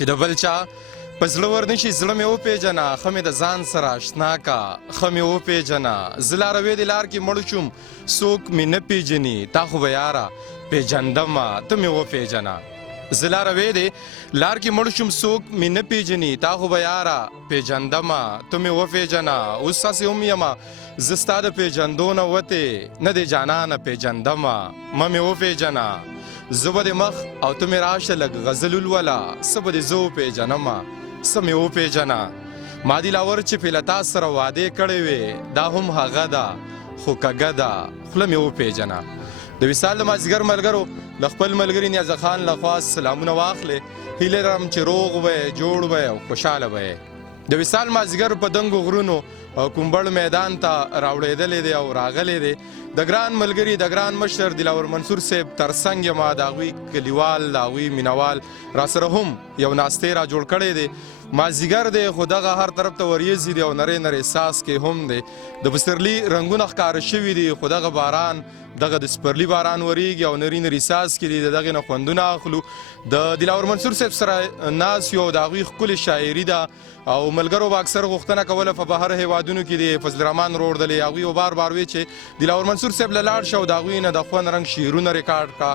چې د بل چا په زړه ورنشي زړه مې وپېژنه ښه مې د ځان سره اشنا کا ښه مې وپېژنه زه لاروې د لار کې مړ شوم څوک مې نه پېژني تا خو به یاره پېژندمه ته مې وپېژنه زه لاروې د لار کې مړ شوم څوک مې نه پېژني تا خو به یاره پېژندمه ته مې وپېژنه اوس هسې هم یمه زه ستا د پېژندو نه وتې نه دې جانانه پېژندمه مه مې وپېژنه زه به دې مخ او ته مې راشه لږ غزل ولوله څه به دې زه وپېژنمه څه مې وپېژنه ما دي لاور چې پې له تا سره وعدې کړې وې دا هم هغه ده خو کږه ده خوله مې وپېژنه د وصال د مازدیګر ملګرو له خپل ملګري نیازه خان لخوا سلامونه واخلې هیله لرم چې روغ به یې جوړ به یې او خوشحاله به یې د وصال مازدیګر په دنګو غرونو او کومبړ میدان ته راوړېدلی دی او راغلی دی د ګران ملګري د ګران مشر دلاور منصور صاحب تر څنګ یم د هغوی کلیوال د هغوی مینوال راسره هم یو ناستې را جوړ کړی دی مازدیګر دی خو دغه هر طرف ته وریځې دي او نری نری ساس کې هم دی د پسرلي رنګونه ښکاره شوي دي خو دغه باران دغه د سپرلي باران وریږي او نری نری ساس کې دي د دغې نه خوندونه اخلو د دلاور منصور صاحب سره ناست یو د هغوی ښکلې شاعري ده او ملګرو به اکثر غوښتنه کوله په بهر هیوادونو کې د فضل الرحمن روړدلې هغوی یو بار بار وی چې دلاور منصور صاحب له لاړ شه او د هغوی نه د خوند رنګ شعرونه ریکارډ کا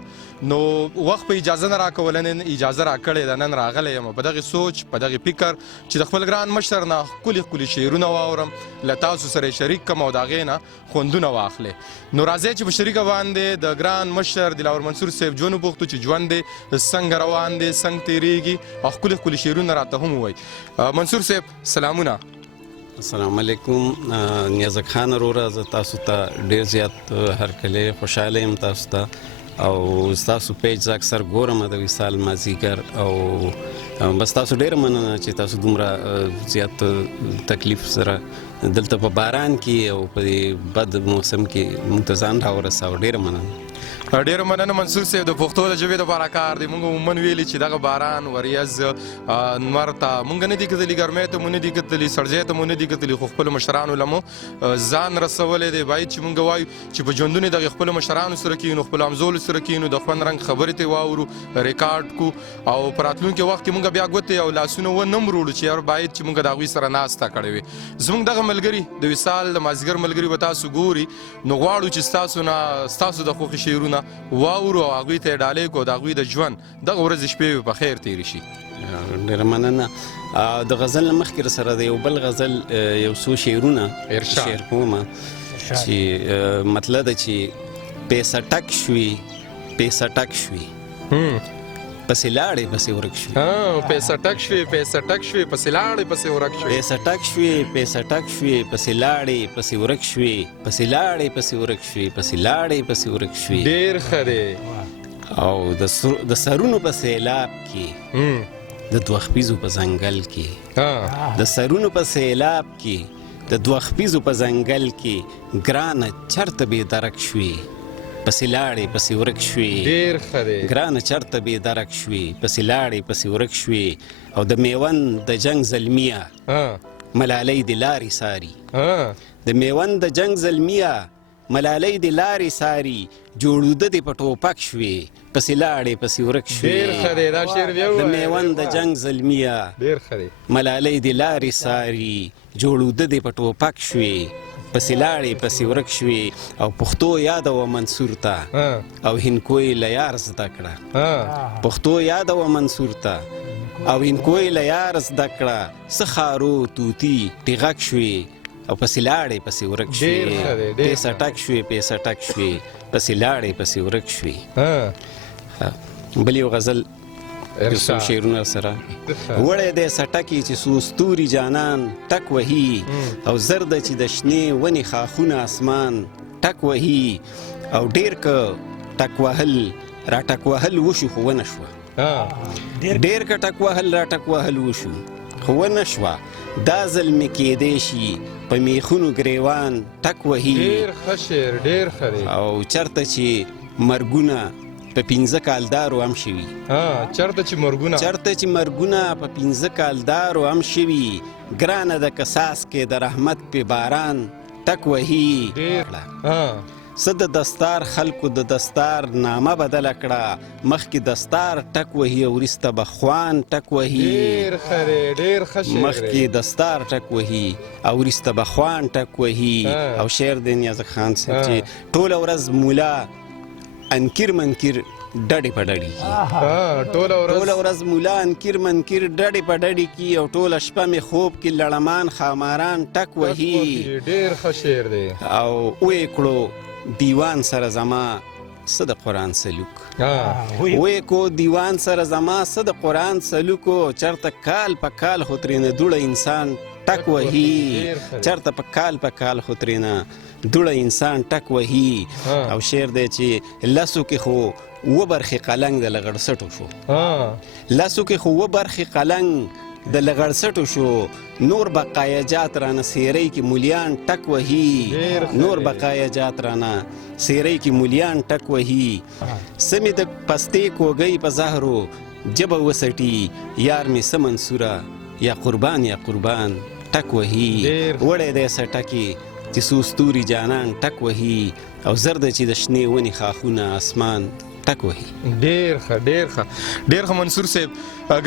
نو وخت په اجازه نه راکوله نن اجازه راکړې ده نن راغلی یم په دغې سوچ په دغې فکر چې د خپل ګران مشر نه ښکلي ښکلي شعرونه واورم له تاسو سره یې شریک کړم او د هغې نه خوندونه واخلې نو راځئ چې په شریکه باندې د ګران مشر دلاور منصور صاحب ژوند وپوښتو چې ژوند دی څنګه روان دی څنګه تېرېږي او ښکلي ښکلي شعرونه راته هم ووایي منصور صاحب سلامونه السلام علیکم نیازک خان وروره زه تاسو ته ډېر زیات هرکلی خوشحاله یم تاسو ته او ستاسو پیج زه اکثر ګورم د وصال مازدیګر او بس تاسو ډېره مننه چې تاسو دومره زیات تکلیف سره دلته په باران کې او په بد موسم کې موږ ته ځان راورساوه ډېره مننه ډېره مننه منصور صاحب د پښتو د ژبې دپاره کار دی موږ عموما ویلي چې دغه باران وریځ لمر ته موږ نه دي کتلي ګرمۍ ته مو نه دي کتلي سړځۍ ته مو نه دي کتلي خو خپلو مشرانو له مو ځان رسولی دی باید چې موږ وایو چې په ژوندونو دغې خپلو مشرانو سره کښېنو خپلو همزولو سره کښېنو د خوند رنګ خبرې ترې واورو ریکارډ کړو او په راتلونکي وخت کې موږ بیا ګوتې او لاسونه ونه مروړو چې یار باید چې موږ د هغوی سره ناسته کړې وي زموږ دغه ملګري د وصال د مازدیګر ملګري به تاسو ګوري نو غواړو چې ستاسو د خوښې شعرونه واورو او هغوی ته یې ډالۍ کړو د هغوی د ژوند دغه ورځې شپې به په خیر تېرې شي ډېره مننه د غزل نه مخکې سره د یو بل غزل یو څو شعرونه شعر کوم چې مطلب ده چې پیسه ټک شوي پیسه ټک شوي پسې لاړې پسې ورک شوي پیسه ټک شوي پیسه ټک شوي پسې لاړې پسې ورک شوي پیسه ټک شوي پیسه ټک شوي پسې لاړې پسې ورک شوي پسې لاړې پسې ورک شوي پسې لاړې پسې ورک شوي ډېر ښه دی او د سرونو په سیلاب کې د دوه خپیزو په ځنګل کې د سرونو په سیلاب کې د دوه خپیزو په ځنګل کې ګرانه چرته بې درک شوي پسې لاړې پسې ورک شوې ډېر ښه دی ګرانه چرته بې درک شوې پسې لاړې پسې ورک شوې او د میوند د جنګ زلمیه ملالۍ د لارې ساري د میوند د جنګ زلمیه ملالۍ د لارې ساري جوړوده دې په ټوپک شوې پسې لاړې پسې ورک شوې ډېر ښه دی دا شعر بیا د میوند د جنګ زلمیه ډېر ښه دی ملالۍ د لارې ساري جوړوده دې په ټوپک شوې پسې لاړې پسې ورک شوې او پښتو یادوه منصور ته او هندکو یې له یار زده کړه پښتو یادوه منصور ته او هندکو یې له یار زده کړه څه خارو طوطي ټغک شوې او پسې لاړې پسې ورک شوې پیسه ټک شوې پیسه ټک شوې پسې لاړې پسې ورک شوې بل یو غزل یو څو شعرونه سره وړی دی سټکې چې څو ستوري جانان ټک وهي او زر ده چې د شنې ونې خاښونه اسمان ټک وهي او ډېر که ټک وهل را ټک وهل وشو خو ونه شوه ډېر که ټک وهل را ټک وهل وشو خو ونه شوه دا ځل مې کیدی شي په میخونو ګریوان ټک وهي ډېر ښه شعر ډېر ښه دی او چرته چې مرګونه په 15 کالدارو هم شوي چرته چې مرګونه په 15 کالدارو هم شوي ګرانه د قصاص کې د رحمت په باران ټک وهي څه د دستار خلکو د دستار نامه بدله کړه مخکې دستار ټک وهي او وروسته به خوان ټک وهي ډېر ښه دی ډېر ښه شعر دی مخکې دستار ټک وهي او وروسته به خوان ټک وهي او شعر دی نیازک خان صاحب چې ټوله ورځ مولا انکر منکر ډډې په ډډې کي ټوله ورځ مولا انکر منکر ډډې په ډډې کي او ټوله شپه مې خوب کې لړمان خاماران ټک وهي ډېر ښه شعر دی او ویې کړو دیوان سره زما څه د قرآن سلوک ویې کو دیوان سره زما څه د قرآن سلوکو چرته کال په کال خو ترېنه دوړه انسان ټک وهي چرته په کال خو ترېنه دوړه انسان ټک وهي او شعر دی چې لسو کې خو و برخې قلنګ د لغړسټو شو لسو کې خو و برخې قلنګ د لغړسټو شو نور بقایجات رانه سیرۍ کې مولیان ټک وهي نور بقایجات رانه سیرۍ کې مولیان ټک وهي سمې د پستې کوګۍ په زهرو جبه وسټي یار مې څه منصوره یا قربان ټک وهي وړی دی سټکې چې څو ستوري جانان ټک وهي او زر ده چې د شنې ونې خاښونه اسمان ټک وهي ډېر ښه منصور صاحب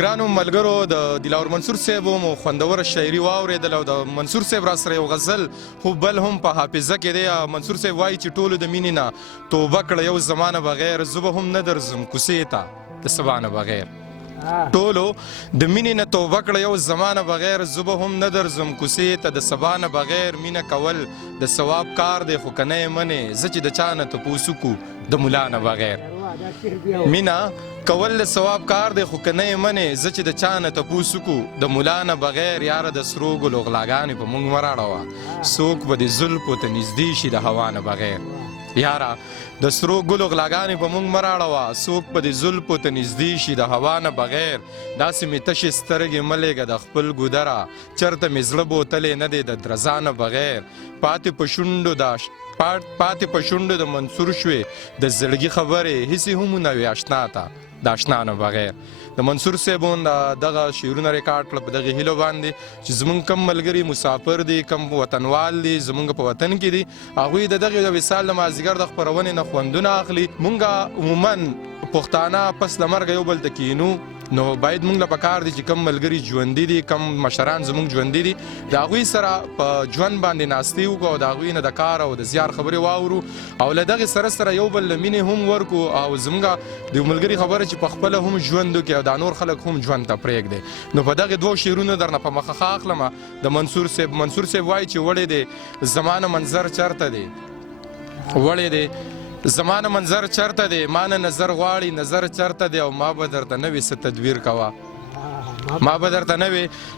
ګرانو ملګرو د دلاور منصور صاحب مو خوندوره شاعري واورېدل او د منصور صاحب را سره یو غزل خو بل هم په حافظه کې دی منصور صاحب وایي چې ټولو د مینې نه توبه کړه یو زمانه بغیر زه به هم نه درځم کوڅې ته د سبا نه بغیر ټولو د مینې نه توبه کړه یو زمانه بغیر زه به هم نه درځم کوڅې ته د سبا نه بغیر مینه کول د ثواب کار دی خو که نه یې منې زه چې د چا نه تپوس وکړو د ملا نه بغیر مینه کول د ثواب کار دی خو که نه یې منې زه چې د چا نه تپوس وکړو د ملا نه بغیر یاره د سرو ګلو غلاګانې په موږ مه راړوه څوک به د زلفو ته نږدې شي د هوا نه بغیر یاره د سرو ګلو غلاګانې په موږ مه راړوه څوک به د زلفو ته نږدې شي د هوا نه بغیر داسې مې تشې سترګې مه لېږه د خپل ګودره چرته مې زړه بوتلی نه دی د درزا نه بغیر پاتې په شونډو د منصور شوې د زړګي خبرې هسې هم نه وي اشنا ته د اشنا نه بغیر د منصور صاحب دغه شعرونه ریکارډ کړه په دغه هیلو باندې چې زمونږ کم ملګري مسافر دي کم وطنوال دي زمونږ په وطن کې دي هغوی د دغې د وصال د مازدیګر د خپرونې نه خوندونه اخلي مونږ عموما پښتانه پس له مرګه یو بل ته کینو نو باید مونږ له پکار دي چې کم ملګري ژوندي دي کم مشران زمونږ ژوندي دي د هغوی سره په ژوند باندې ناستې وکړو او د هغوی نه د کار او د زیار خبرې واورو او له دغې سره یو بل له مینې هم ورکو او زمونږ د ملګري خبره چې په خپله هم ژوند وکړي او دا نور خلک هم ژوند ته پرېږدي نو په دغې دوو شعرونو درنه په مخه اخلم د منصور صاحب وایي چې وړی دی زمانه منظر چرته دی وړی دی زمانه منظر چرته دی ما نه نظر غواړي نظر چرته دی او ما به درته نه وي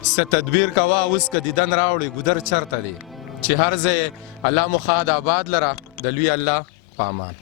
څه تدبیر کوه اوس که دیدن راوړي ګودر چرته دی چې هر ځای الله مو ښاد آباد لره د لوی الله په امان